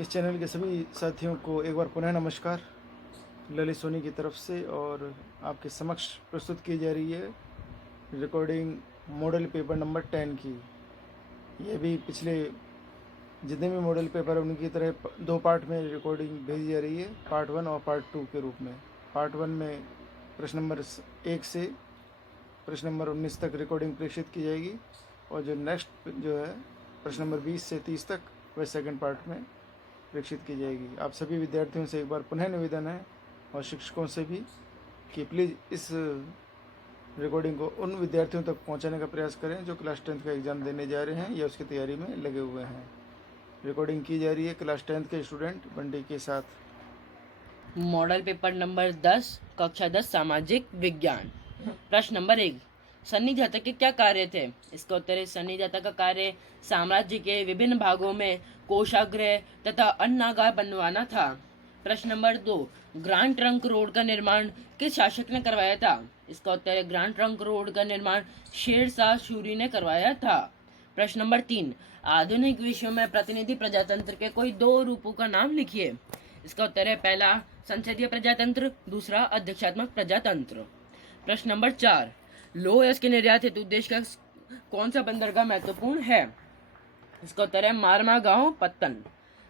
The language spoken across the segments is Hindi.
इस चैनल के सभी साथियों को एक बार पुनः नमस्कार ललित सोनी की तरफ से। और आपके समक्ष प्रस्तुत की जा रही है रिकॉर्डिंग मॉडल पेपर नंबर 10 की। ये भी पिछले जितने भी मॉडल पेपर हैं उनकी तरह दो पार्ट में रिकॉर्डिंग भेजी जा रही है, पार्ट 1 और पार्ट 2 के रूप में। पार्ट 1 में प्रश्न नंबर 1 से प्रश्न नंबर 19 तक रिकॉर्डिंग प्रेषित की जाएगी, और जो नेक्स्ट जो है प्रश्न नंबर 20 से 30 तक वह सेकंड पार्ट में प्रेषित की जाएगी। आप सभी विद्यार्थियों से एक बार पुनः निवेदन है, और शिक्षकों से भी, कि प्लीज़ इस रिकॉर्डिंग को उन विद्यार्थियों तक पहुंचाने का प्रयास करें जो क्लास 10th का एग्ज़ाम देने जा रहे हैं या उसकी तैयारी में लगे हुए हैं। रिकॉर्डिंग की जा रही है क्लास 10th के स्टूडेंट बंटी के साथ। मॉडल पेपर नंबर 10 कक्षा 10 सामाजिक विज्ञान। प्रश्न नंबर 1, सन्नी जातक के क्या कार्य थे? इसका उत्तर है सन्नी जातक का कार्य साम्राज्य के विभिन्न भागों में कोषागृह तथा अन्नागार बनवाना था। प्रश्न नंबर 2, ग्रांड ट्रंक रोड का निर्माण किस शासक ने करवाया था? इसका उत्तर है ग्रांड ट्रंक रोड का निर्माण शेरशाह सूरी ने करवाया था। प्रश्न नंबर 3, आधुनिक विश्व में प्रतिनिधि प्रजातंत्र के कोई दो रूपों का नाम लिखिए। इसका उत्तर है पहला संसदीय प्रजातंत्र, दूसरा अध्यक्षात्मक प्रजातंत्र। प्रश्न नंबर 4, लौह अयस्क के निर्यात हेतु देश का कौन सा बंदरगाह महत्वपूर्ण है? इसका उत्तर है मारमा गांव पत्तन।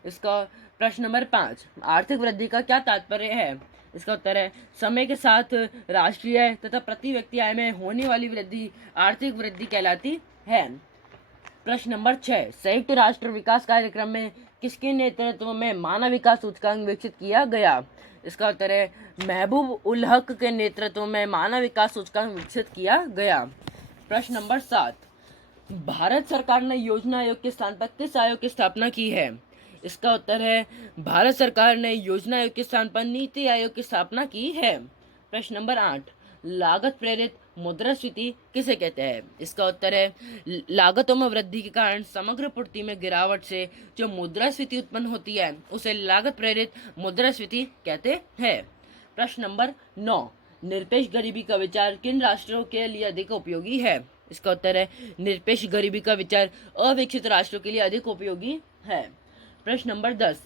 इसका प्रश्न नंबर 5, आर्थिक वृद्धि का क्या तात्पर्य है? इसका उत्तर है समय के साथ राष्ट्रीय तथा प्रति व्यक्ति आय में होने वाली वृद्धि आर्थिक वृद्धि कहलाती है। प्रश्न नंबर 6, संयुक्त राष्ट्र विकास कार्यक्रम में किसके नेतृत्व में मानव विकास सूचकांक विकसित किया गया? इसका उत्तर है महबूब उल हक के नेतृत्व में मानव विकास सूचकांक विकसित किया गया। प्रश्न नंबर 7, भारत सरकार ने योजना आयोग के स्थान पर किस आयोग की स्थापना की है? इसका उत्तर है भारत सरकार ने योजना आयोग के स्थान पर नीति आयोग की स्थापना की है। प्रश्न नंबर 8, लागत प्रेरित मुद्रास्फीति किसे कहते हैं? इसका उत्तर है लागतों में वृद्धि के कारण समग्र पूर्ति में गिरावट से जो मुद्रास्फीति उत्पन्न होती है उसे लागत प्रेरित मुद्रास्फीति कहते हैं। प्रश्न नंबर 9, निरपेक्ष गरीबी का विचार किन राष्ट्रों के लिए अधिक उपयोगी है? इसका उत्तर है निरपेक्ष गरीबी का विचार अविकसित राष्ट्रों के लिए अधिक उपयोगी है। प्रश्न नंबर 10,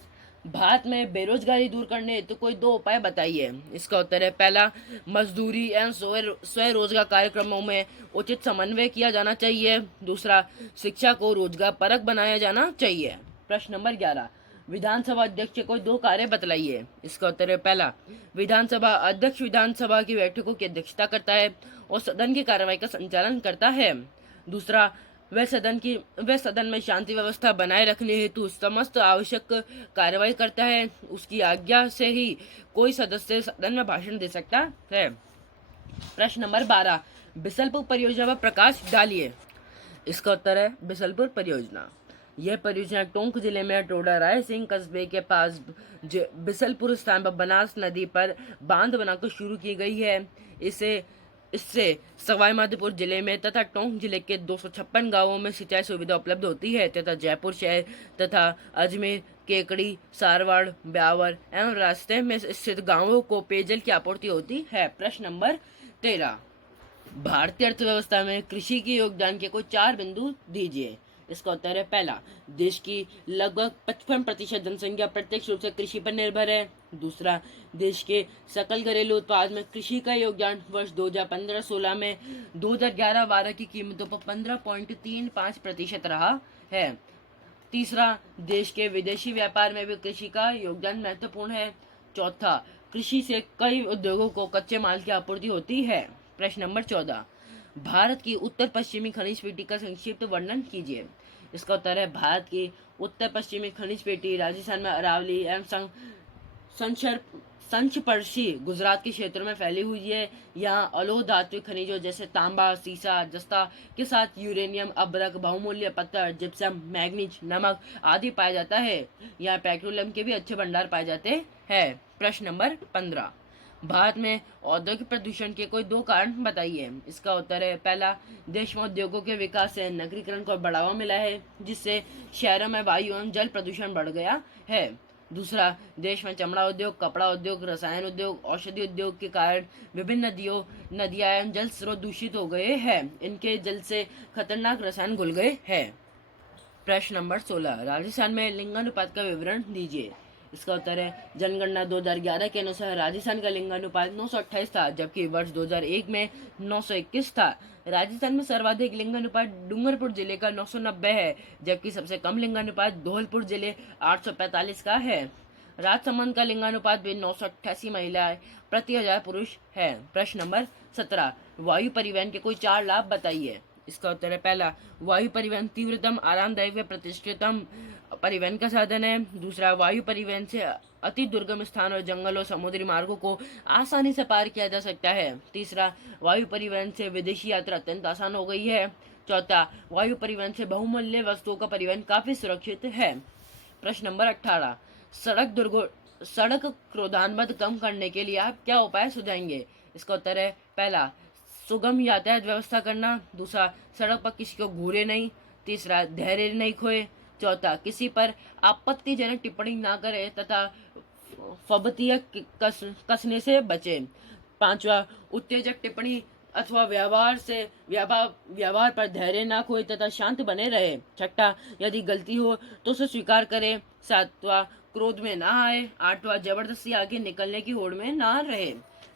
भारत में बेरोजगारी दूर करने हेतु कोई दो उपाय बताइए। इसका उत्तर है पहला मजदूरी एवं स्वरोजगार कार्यक्रमों में उचित समन्वय किया जाना चाहिए, दूसरा शिक्षा को रोजगार परक बनाया जाना चाहिए। प्रश्न नंबर 11, विधानसभा अध्यक्ष के कोई दो कार्य बतलाइए। इसका उत्तर है पहला विधानसभा अध्यक्ष विधानसभा की बैठकों की अध्यक्षता करता है और सदन की कार्रवाई का संचालन करता है, दूसरा वह सदन में शांति व्यवस्था बनाए रखने हेतु समस्त आवश्यक कार्रवाई करता है, उसकी आज्ञा से ही कोई सदस्य सदन में भाषण दे सकता है। प्रश्न नंबर 12, बिसलपुर परियोजना पर प्रकाश डालिए। इसका उत्तर है बिसलपुर परियोजना। यह परियोजना टोंक जिले में टोडा राय सिंह कस्बे के पास बिसलपुर स्थान पर बनास नदी पर बांध बनाकर शुरू की गई है। इससे सवाई माधोपुर जिले में तथा टोंक जिले के 256 गांवों में सिंचाई सुविधा उपलब्ध होती है तथा जयपुर शहर तथा अजमेर, केकड़ी, सारवाड़, ब्यावर एवं रास्ते में स्थित गांवों को पेयजल की आपूर्ति होती है। प्रश्न नंबर 13, भारतीय अर्थव्यवस्था में कृषि के योगदान के कोई 4 बिंदु दीजिए। इसका उत्तर है पहला देश की लगभग 55% जनसंख्या प्रत्यक्ष रूप से कृषि पर निर्भर है, दूसरा देश के सकल घरेलू उत्पाद में कृषि का योगदान वर्ष 2015-16 में 2011-12 की कीमतों पर 15.35% रहा है, तीसरा देश के विदेशी व्यापार में भी कृषि का योगदान महत्वपूर्ण है, चौथा कृषि से कई उद्योगों को कच्चे माल की आपूर्ति होती है। प्रश्न नंबर 14, भारत की उत्तर पश्चिमी खनिज पेटी का संक्षिप्त वर्णन कीजिए। इसका उत्तर है भारत की उत्तर पश्चिमी खनिज पेटी राजस्थान में अरावली एवं संचपर्शी गुजरात के क्षेत्रों में फैली हुई है। यहाँ अलोह धात्विक खनिजों जैसे तांबा, सीसा, जस्ता के साथ यूरेनियम, अभ्रक, बहुमूल्य पत्थर, जिप्सम, मैग्नीज, नमक आदि पाया जाता है। यहाँ पेट्रोलियम के भी अच्छे भंडार पाए जाते हैं। प्रश्न नंबर 15, भारत में औद्योगिक प्रदूषण के कोई दो कारण बताइए। इसका उत्तर है पहला देश में उद्योगों के विकास से नगरीकरण को बढ़ावा मिला है जिससे शहरों में वायु एवं जल प्रदूषण बढ़ गया है, दूसरा देश में चमड़ा उद्योग, कपड़ा उद्योग, रसायन उद्योग, औषधि उद्योग के कारण विभिन्न नदियां एवं जल स्रोत दूषित हो गए हैं, इनके जल से खतरनाक रसायन घुल गए हैं। प्रश्न नंबर 16, राजस्थान में लिंगानुपात का विवरण दीजिए। इसका उत्तर है जनगणना 2011 के अनुसार राजस्थान का लिंगानुपात 928 था, जबकि वर्ष 2001 में 921 था। राजस्थान में सर्वाधिक लिंगानुपात डूंगरपुर जिले का 990 है, जबकि सबसे कम लिंगानुपात धौलपुर जिले 845 का है। राजसमंद का लिंगानुपात भी 988 महिलाएं प्रति 1000 पुरुष है। प्रश्न नंबर 17, वायु परिवहन के कोई 4 लाभ बताइए। इसका उत्तर है पहला, वायु परिवहन तीव्रतम, आरामदायक व प्रतिष्ठितम परिवहन का साधन है। दूसरा, वायु परिवहन से अति दुर्गम स्थान और जंगल और समुद्री मार्गों को आसानी से पार किया जा सकता है। तीसरा, वायु परिवहन से विदेशी यात्रा अत्यंत आसान हो गई है। चौथा, वायु परिवहन से बहुमूल्य वस्तुओं का परिवहन काफी सुरक्षित है। प्रश्न नंबर 18, सड़क क्रोधान्मद कम करने के लिए आप क्या उपाय सुझाएंगे। इसका उत्तर है पहला, सुगम यातायात व्यवस्था करना। दूसरा, सड़क पर किसी को घूरे नहीं। तीसरा, धैर्य नहीं खोए। चौथा, किसी पर आपत्तिजनक टिप्पणी ना करें तथा फबतिया कसने से बचें। पांचवा, उत्तेजक टिप्पणी अथवा व्यवहार पर धैर्य ना खोए तथा शांत बने रहे। छठा, यदि गलती हो तो उसे स्वीकार करें। सातवां, क्रोध में ना आए। आठवां, जबरदस्ती आगे निकलने की होड़ में ना रहे।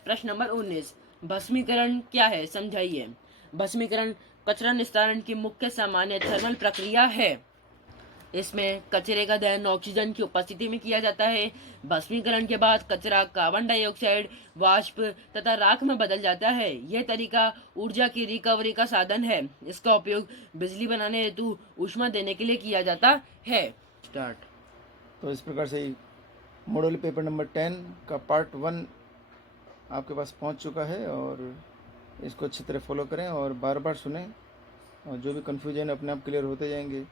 प्रश्न नंबर 19, भस्मीकरण क्या है, समझाइए। भस्मीकरण कचरा निस्तारण की मुख्य सामान्य थर्मल प्रक्रिया है। इसमें कचरे का दहन ऑक्सीजन की उपस्थिति में किया जाता है। भस्मीकरण के बाद कचरा कार्बन डाइऑक्साइड, वाष्प तथा राख में बदल जाता है। यह तरीका ऊर्जा की रिकवरी का साधन है। इसका उपयोग बिजली बनाने हेतु ऊष्मा देने के लिए किया जाता है। स्टार्ट। तो इस प्रकार से मॉडल पेपर नंबर 10 का पार्ट 1 आपके पास पहुंच चुका है, और इसको अच्छी तरह फॉलो करें और बार बार सुनें, और जो भी कन्फ्यूजन अपने आप क्लियर होते जाएंगे,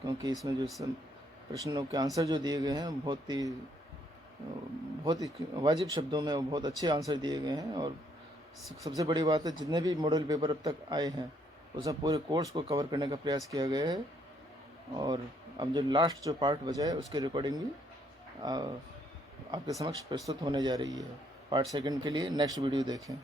क्योंकि इसमें जो प्रश्नों के आंसर जो दिए गए हैं बहुत ही वाजिब शब्दों में और बहुत अच्छे आंसर दिए गए हैं। और सबसे बड़ी बात है, जितने भी मॉडल पेपर अब तक आए हैं उसमें पूरे कोर्स को कवर करने का प्रयास किया गया है। और अब जो लास्ट जो पार्ट बचा है उसकी रिकॉर्डिंग भी आपके समक्ष प्रस्तुत होने जा रही है। पार्ट 2 के लिए नेक्स्ट वीडियो देखें।